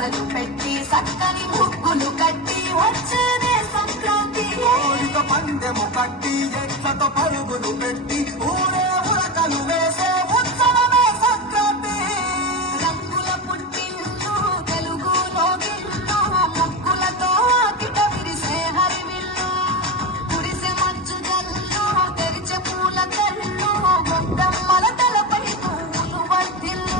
వరసలు పెట్టి సక్కని ముగ్గులు కట్టి వచ్చేదే సంక్రాంతి. కోరిక పందెము కట్టి ఎట్లతో పరుగులు పెట్టి ఊరే ఉరకలు వేసే ఉత్సవమే సంక్రాంతి. రంగుల పుట్టిల్లు తెలుగులో గిల్లు ముగ్గులతో కిట విరిసే హరివిల్లు కురిసే మంచు జల్లు తెరిచే పూల కళ్ళు గొంగమ్మల తలపై పువ్వులు వర్ధిల్లు.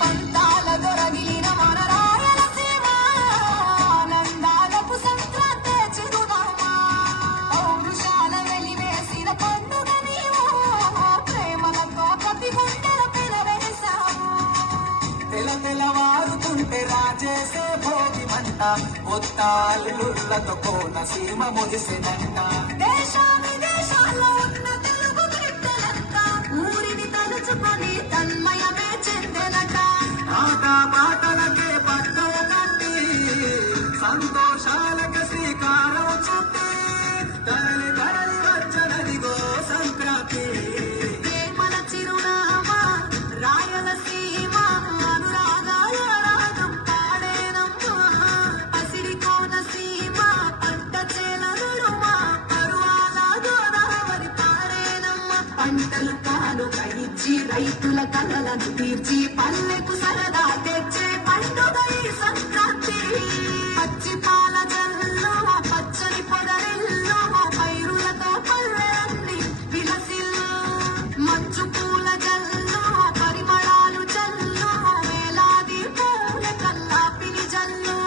పంతాల దొరగిలిన మన రాయలసీమ ఆనందాలకు సంక్రాంతే చిరునామా. పౌరుషాల వెలివేసిన పండుగ నీవు ప్రేమలతో ప్రతి గుండెల పిలవేశావు. తెలవారుతుంటే రాజేసే భోగి మంట కొత్త అల్లుళ్ళతో కోనసీమ ముగిసినంట. దేశ విదేశాల్లో ఉన్న తెలుగు బిడ్డలంతా ఊరిని తలుచుకొని తన్మయమే చెందెనట. ఆట పాటలకే పట్టం కట్టి సంతోషాలకు శ్రీకారం చుట్టి తరలి తరలి వచ్చనదిగో సంక్రాంతి. ప్రేమల చిరునామా రాయలసీమ అనురాగాల రాగం పాడేనమ్మా. పసిడి కోనసీమ పంట చేలరుమా పరువాల గోదావరి పాడేనమ్మా. పంటలు కానుక ఇచ్చి రైతుల కలలను తీర్చి పల్లెకు సరదా తెచ్చే పండుగ ఈ సంక్రాంతి. పచ్చి పాల జల్లు పచ్చని పొదరిల్లు పైరులతో పల్లెలన్నీ విలసిల్లు మంచు పూల జల్లు పరిమళాలు జల్లు వేలాది పూల కల్లాపిని జల్లు.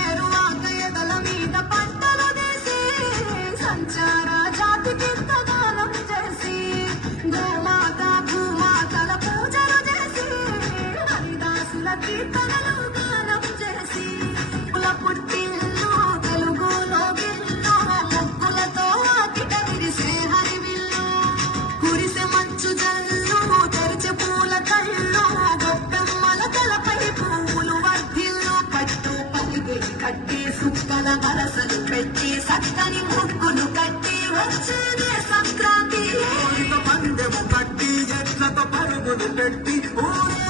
ఏరువాక ఎదల మీద పంటలు తీసి సంచార జాతికి గానం చేసి గోమాత భూమాతల పూజలు చేసి హరిదాసుల కీర్తనలు గానం చేసి కుల పుట్టిల్లు తెలుగులో గిల్లు ముగ్గులతో కిట విరిసే హరివిల్లు కురిసే మంచు జల్లు తెరిచే పూల కళ్ళు గొప్పెమ్మల తలపై పువ్వులు వర్ధిల్లు పట్టు పలిగెడి కట్టి సుక్కల వరసలు పెట్టి సక్కని ముగ్గులు కట్టి వచ్చేదే సంక్రాంతి. కోరిక పందెము కట్టి ఎట్లతో పరుగులు పెట్టి ఊరే